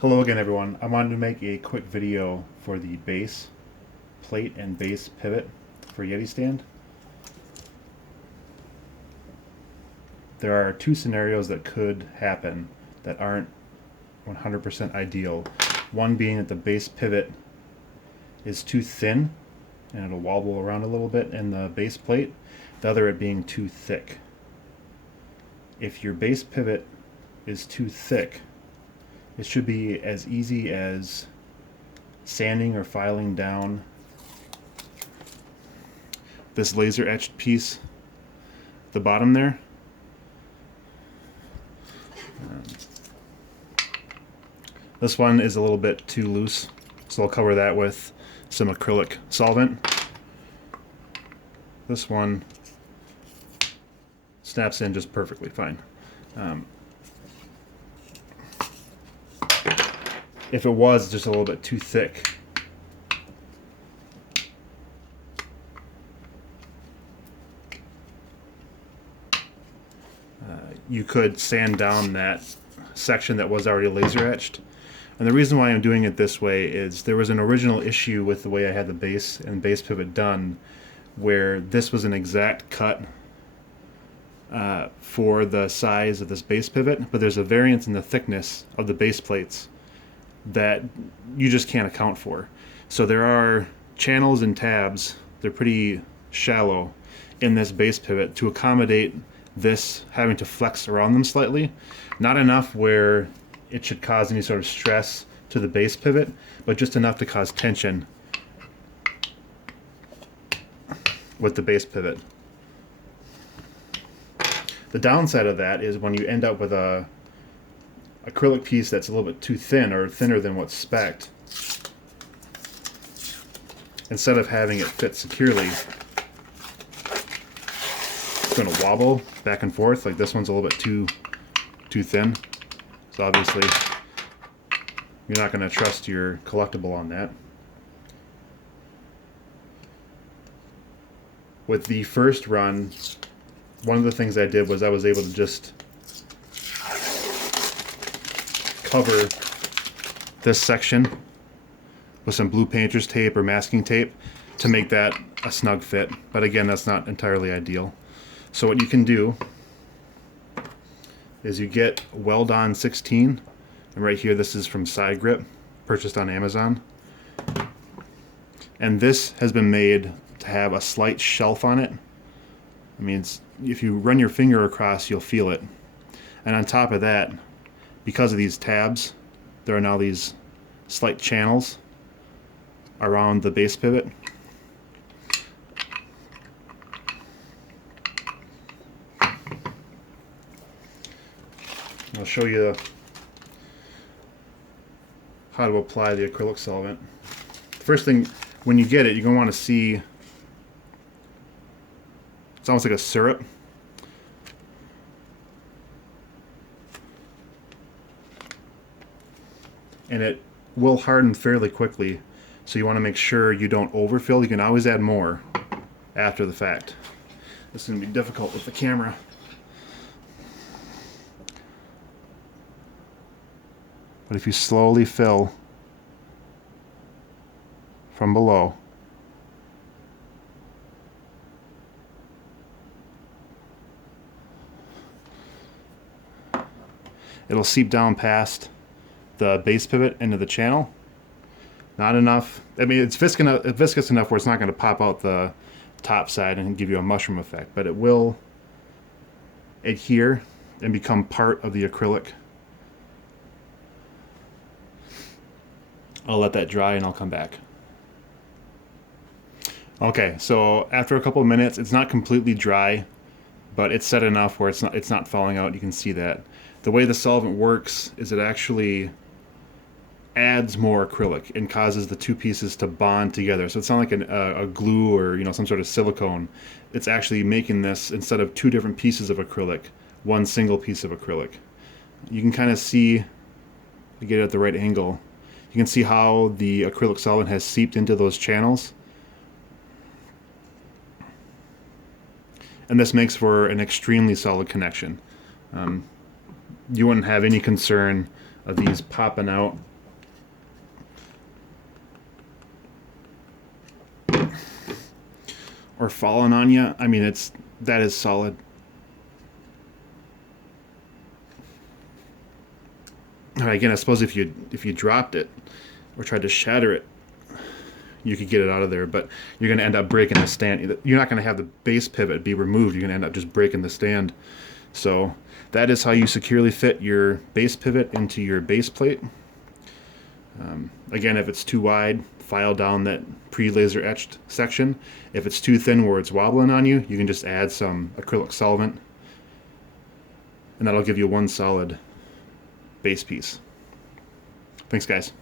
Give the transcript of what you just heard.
Hello again, everyone. I wanted to make a quick video for the base plate and base pivot for YetiStand. There are two scenarios that could happen that aren't 100% ideal. One being that the base pivot is too thin and it'll wobble around a little bit in the base plate. The other, it being too thick. If your base pivot is too thick, it should be as easy as sanding or filing down this laser etched piece at the bottom there. This one is a little bit too loose, so I'll cover that with some acrylic solvent. This one snaps in just perfectly fine. If it was just a little bit too thick, you could sand down that section that was already laser etched. And the reason why I'm doing it this way is there was an original issue with the way I had the base and base pivot done, where this was an exact cut for the size of this base pivot, but there's a variance in the thickness of the base plates that you just can't account for. So there are channels and tabs, they're pretty shallow in this base pivot to accommodate this having to flex around them slightly. Not enough where it should cause any sort of stress to the base pivot, but just enough to cause tension with the base pivot. The downside of that is when you end up with a acrylic piece that's a little bit too thin or thinner than what's spec'd, instead of having it fit securely, it's going to wobble back and forth. Like this one's a little bit too thin, so obviously you're not going to trust your collectible on that. With the first run, one of the things I did was I was able to just cover this section with some blue painter's tape or masking tape to make that a snug fit. But again, that's not entirely ideal. So what you can do is you get Weld-On 16, and right here this is from Side Grip, purchased on Amazon. And this has been made to have a slight shelf on it. I mean, if you run your finger across, you'll feel it. And on top of that, because of these tabs, there are now these slight channels around the base pivot. I'll show you how to apply the acrylic solvent. First thing, when you get it, you're going to want to see, it's almost like a syrup. And it will harden fairly quickly, so you want to make sure you don't overfill. You can always add more after the fact. This is going to be difficult with the camera. But if you slowly fill from below, it'll seep down past the base pivot into the channel. Not enough. I mean, it's viscous enough where it's not going to pop out the top side and give you a mushroom effect, but it will adhere and become part of the acrylic. I'll let that dry and I'll come back. Okay, so after a couple of minutes, it's not completely dry, but it's set enough where it's not falling out. You can see that. The way the solvent works is it actually adds more acrylic and causes the two pieces to bond together. So it's not like a glue or some sort of silicone. It's actually making this, instead of two different pieces of acrylic, one single piece of acrylic. You can kind of see, to get it at the right angle, you can see how the acrylic solvent has seeped into those channels. And this makes for an extremely solid connection. You wouldn't have any concern of these popping out or fallen on you, I mean, that is solid. Again, I suppose if you dropped it or tried to shatter it, you could get it out of there, but you're going to end up breaking the stand. You're not going to have the base pivot be removed. You're going to end up just breaking the stand. So that is how you securely fit your base pivot into your base plate. Again, if it's too wide, file down that pre-laser etched section. If it's too thin where it's wobbling on you, you can just add some acrylic solvent, and that'll give you one solid base piece. Thanks, guys.